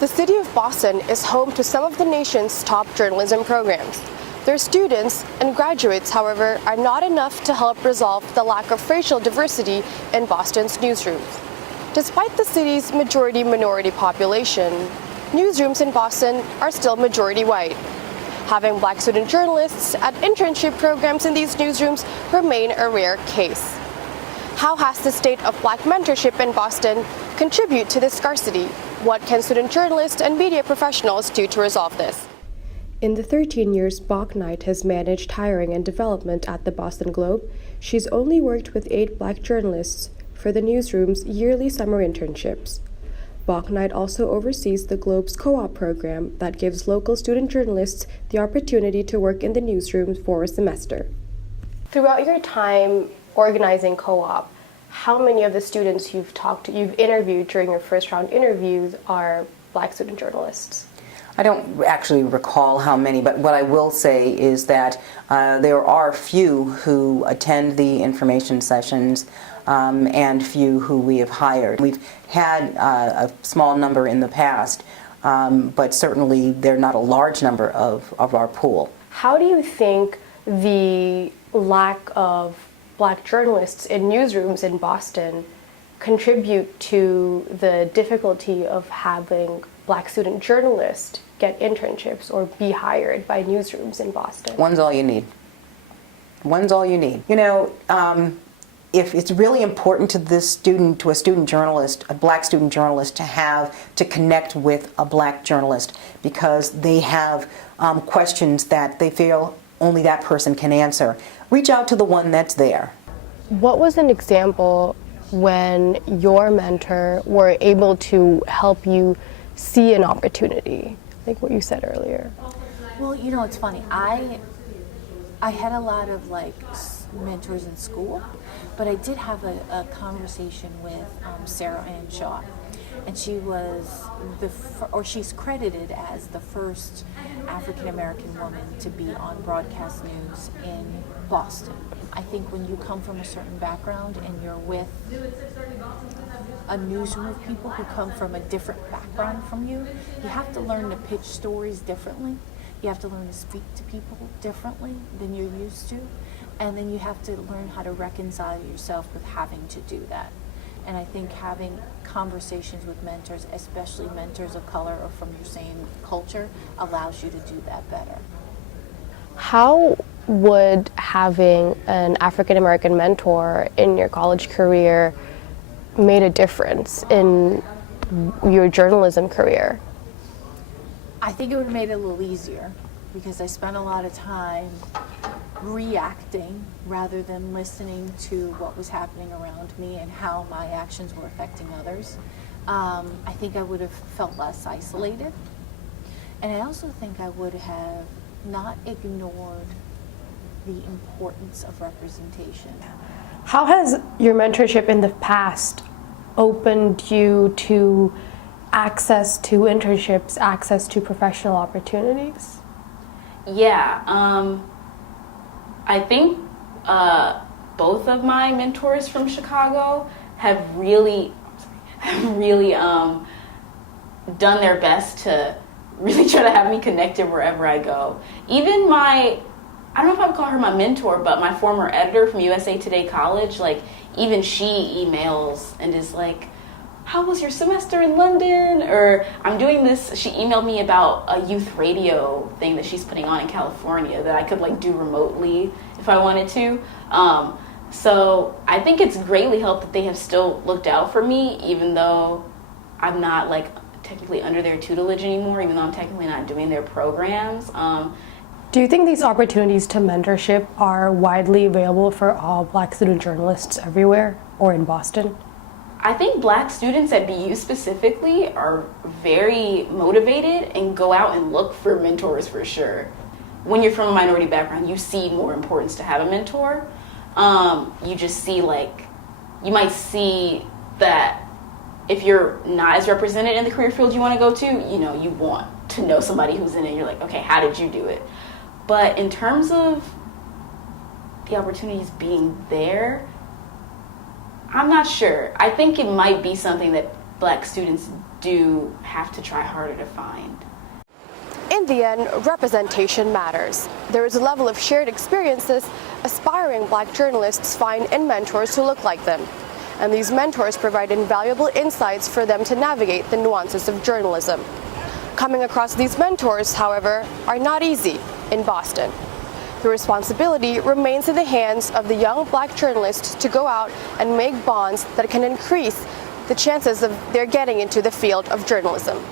The city of Boston is home to some of the nation's top journalism programs. Their students and graduates, however, are not enough to help resolve the lack of racial diversity in Boston's newsrooms. Despite the city's majority-minority population, newsrooms in Boston are still majority white. Having black student journalists at internship programs in these newsrooms remain a rare case. How has the state of black mentorship in Boston contribute to this scarcity? What can student journalists and media professionals do to resolve this? In the 13 years Bach Knight has managed hiring and development at the Boston Globe, she's only worked with 8 black journalists for the newsroom's yearly summer internships. Bach Knight also oversees the Globe's co-op program that gives local student journalists the opportunity to work in the newsrooms for a semester. Throughout your time organizing co-op, how many of the students you've interviewed during your first round interviews are black student journalists? I don't actually recall how many, but what I will say is that there are few who attend the information sessions and few who we have hired. We've had a small number in the past, but certainly they're not a large number of our pool. How do you think the lack of black journalists in newsrooms in Boston contribute to the difficulty of having black student journalists get internships or be hired by newsrooms in Boston? One's all you need. One's all you need. You know, if it's really important to a student journalist, a black student journalist, to connect with a black journalist because they have questions that they feel only that person can answer, reach out to the one that's there. What was an example when your mentor were able to help you see an opportunity, like what you said earlier? Well, you know, it's funny. I had a lot of mentors in school, but I did have a conversation with Sarah Ann Shaw, and she was she's credited as the first African American woman to be on broadcast news in Boston. I think when you come from a certain background and you're with a newsroom of people who come from a different background from you, you have to learn to pitch stories differently. You have to learn to speak to people differently than you're used to. And then you have to learn how to reconcile yourself with having to do that. And I think having conversations with mentors, especially mentors of color or from your same culture, allows you to do that better. How would having an African American mentor in your college career made a difference in your journalism career? I think it would have made it a little easier because I spent a lot of time reacting rather than listening to what was happening around me and how my actions were affecting others. I think I would have felt less isolated. And I also think I would have not ignored the importance of representation. How has your mentorship in the past opened you to access to internships, access to professional opportunities? Yeah, I think both of my mentors from Chicago have really done their best to really try to have me connected wherever I go. Even I don't know if I would call her my mentor, but my former editor from USA Today College, even she emails and is like, how was your semester in London? Or I'm doing this, she emailed me about a youth radio thing that she's putting on in California that I could do remotely if I wanted to. So I think it's greatly helped that they have still looked out for me, even though I'm not technically under their tutelage anymore, even though I'm technically not doing their programs. Do you think these opportunities to mentorship are widely available for all black student journalists everywhere or in Boston? I think black students at BU specifically are very motivated and go out and look for mentors for sure. When you're from a minority background, you see more importance to have a mentor. You just see you might see that if you're not as represented in the career field you want to go to, you want to know somebody who's in it. You're like, okay, how did you do it? But in terms of the opportunities being there, I'm not sure. I think it might be something that black students do have to try harder to find. In the end, representation matters. There is a level of shared experiences aspiring Black journalists find in mentors who look like them. And these mentors provide invaluable insights for them to navigate the nuances of journalism. Coming across these mentors, however, are not easy in Boston. The responsibility remains in the hands of the young Black journalists to go out and make bonds that can increase the chances of their getting into the field of journalism.